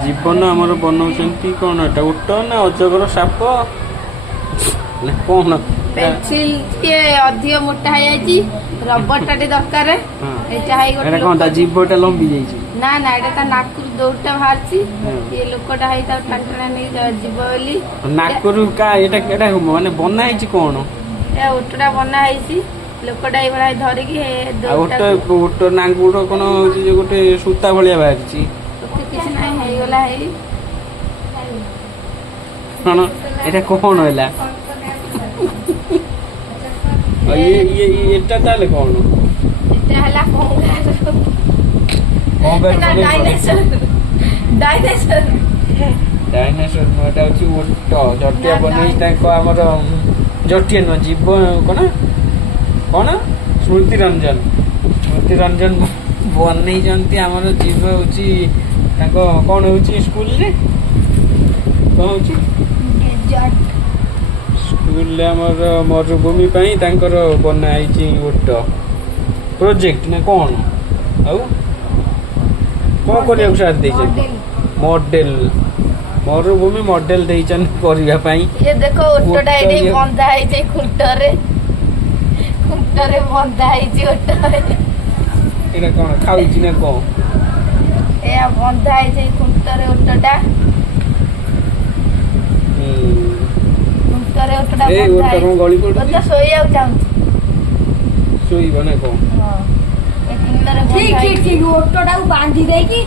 ଜୀବନ ଆମର ବନଉଛନ୍ତି କଣ ଏଟା ଉଟ ନା ଅଜଗର ସାପ ନା କଣ? ପେନସିଲ ଟିକେ ଅଧିକ ମୋଟା ହେଇଯାଇଛି, ରବର ଟା ଟିକେ ଦରକାର। ଏଇଟା ହେଇ ଏଟା କଣ ତା ଜୀବଟା ଲମ୍ବି ଯାଇଛି? ନା ନା ଏଟା ତା ନାକରୁ ଦୌଡଟା ବାହାରିଛି। ଏ ଲୋକଟା ହେଇ ତାକୁ ଟାଣିଟାଣା ନେଇକି ଯିବ ବୋଲି। ନାକରୁ ଏଟା ଏଟା ମାନେ ବନା ହେଇଛି କଣ? ଏ ଓଟଟା ବନା ହେଇଛି, ଲୋକଟା ଏଇଭଳିଆ ଧରିକି ଓଟ ନାଙ୍ଗୁଡ କଣ ହଉଛି ଯେ ଗୋଟେ ସୂତା ଭଳିଆ ବାହାରିଛି। କିଛି ନାହିଁ ହେଇଗଲା ହେଇ କଣ ଏଟା କଣ ହେଲା? ଏଟା ତାହେଲେ କଣ? ଏଟା ହେଲା ଡାଇନେସର ନୁହଁ, ଏଟା ହଉଛି ଓଟ। ଜଟିଆ ବନେଇଛି ତାଙ୍କ ଆମର ଜଟିଆ ନୁହଁ, ଜୀବ କଣ କଣ ସ୍ମୃତି ରଞ୍ଜନ ବନେଇଛନ୍ତି ଆମର ଜୀବ ହଉଛି ତାଙ୍କ କଣ ହଉଛି ସ୍କୁଲରେ କଣ ହଉଛି ସ୍କୁଲରେ ଆମର ମରୁଭୂମି ପାଇଁ ତାଙ୍କର ବନା ହେଇଛି ଓଟ ପ୍ରୋଜେକ୍ଟ ନା କଣ? ଆଉ କଣ କରିବାକୁ ସାର୍ ଦେଇଛନ୍ତି? ମଡେଲ ମରୁଭୂମି ମଡେଲ ଦେଇଛନ୍ତି କରିବା ପାଇଁ। ये देखो ओटटा एडी बंधा ହେଇଛି ଖୁଣ୍ଟରେ ବନ୍ଧା ହେଇଛି ଓଟରେ। ଏଟା କଣ ଖାଉଛି ନା କଣ? ଏ ବନ୍ଧା ହେଇଛି ଖୁଣ୍ଟରେ ଓଟଟା। ଖୁଣ୍ଟରେ ଓଟଟା ଏ ଓଟ କଣ ଗଳି ପଡୁଛି? ଓଟ ଶୋଇବାକୁ ଚାହୁଁଛି। ଶୋଇବ ନା କଣ? ହଁ ଏ ଖୁଣ୍ଟରେ ବନ୍ଧା ହେଇଛି। ଠିକ ଓଟଟାକୁ ବାନ୍ଧି ଦେଇକି